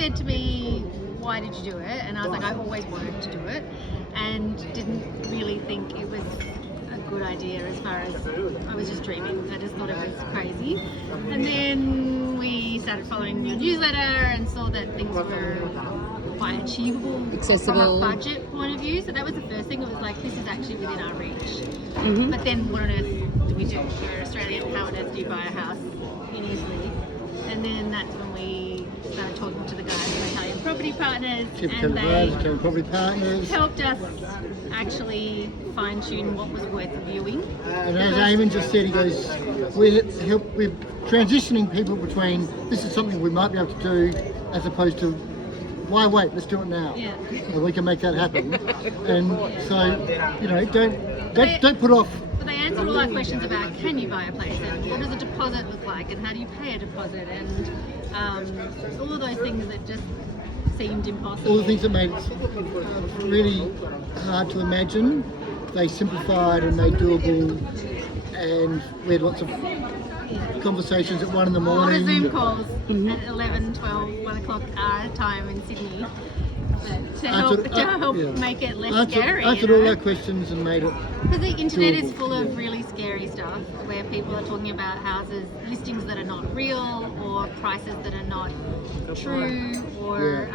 said to me, why did you do it? And I was like, I've always wanted to do it, and didn't really think it was a good idea as far as I was just dreaming. I just thought it was crazy. And then we started following your newsletter and saw that things were quite achievable, accessible from a budget point of view. So that was the first thing. It was like, this is actually within our reach. Mm-hmm. But then what on earth do we do? We're Australian. How on earth do you buy a house in Italy? And then that's when we started talking to the guys from Italian Property Partners, and they Property Partners helped us actually fine-tune what was worth viewing. And as Eamon just said, he goes, we're transitioning people between this is something we might be able to do, as opposed to why wait, let's do it now. Yeah. And we can make that happen. And so, you know, don't put off. But they answered all our questions about, can you buy a place, and what does a deposit look like, and how do you pay a deposit, and all of those things that just seemed impossible. All the things that made it really hard to imagine, they simplified and made doable, and we had lots of conversations at 1 in the A lot morning. of Zoom calls at 11, 12, 1 o'clock our time in Sydney to help make it less scary. Answered all our questions and made it. Because the internet is doable. full of really scary stuff where people are talking about houses, listings that are not real, or prices that are not true, or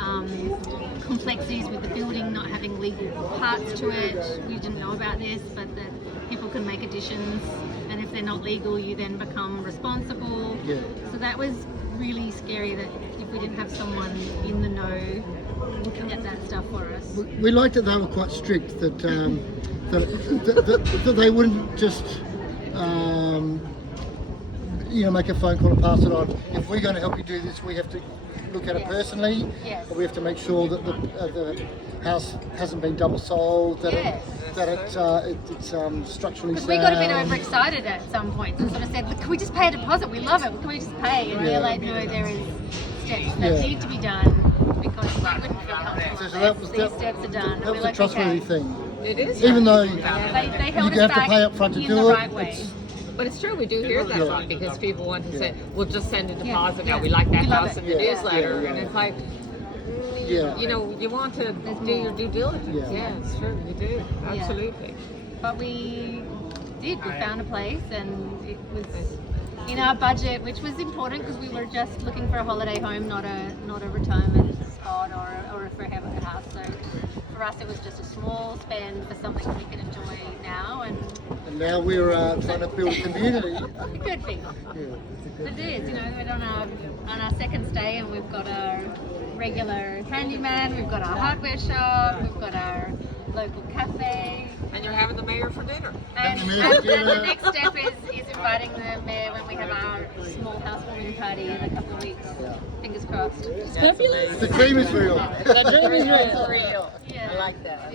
complexities with the building not having legal parts to it. We didn't know about this, but that people can make additions, and if they're not legal, you then become responsible. Yeah. So that was really scary, that if we didn't have someone in the know looking at that stuff for us. We liked that they were quite strict, that that they wouldn't just make a phone call and pass it on. If we're going to help you do this, we have to look at it personally. Yes. We have to make sure that the house hasn't been double sold, that it's structurally Because sound. we got a bit overexcited at some point and sort of said, look, can we just pay a deposit? We love it. Can we just pay? And they're like, no, there is steps that need to be done, because we wouldn't feel comfortable unless these steps are done. That was We're a trustworthy okay. thing. It is. Even though They you held us have to back pay up front to in do the it. right way. But it's true, we do hear that a lot, because people want to say, we'll just send a deposit now. Yeah. We like that We love house it. in the Yeah. newsletter. Yeah. And it's like, Yeah. you know, you want to do your due diligence. Yeah. Yeah, it's true, you do. Absolutely. But we did. We found a place, and it was in our budget, which was important because we were just looking for a holiday home, not a retirement spot or a forever house. So for us, it was just a small spend for something we can enjoy now, and now we're trying to build a community. it could be. Yeah. It is, you know, we're on our second stay, and we've got our regular handyman, we've got our hardware shop, we've got our local cafe. And you're having the mayor for dinner. And the next step is inviting the mayor when we have our small housewarming party in a couple of weeks. Fingers crossed. Fabulous. The dream is real. The dream is real. Real. Yeah. I like that.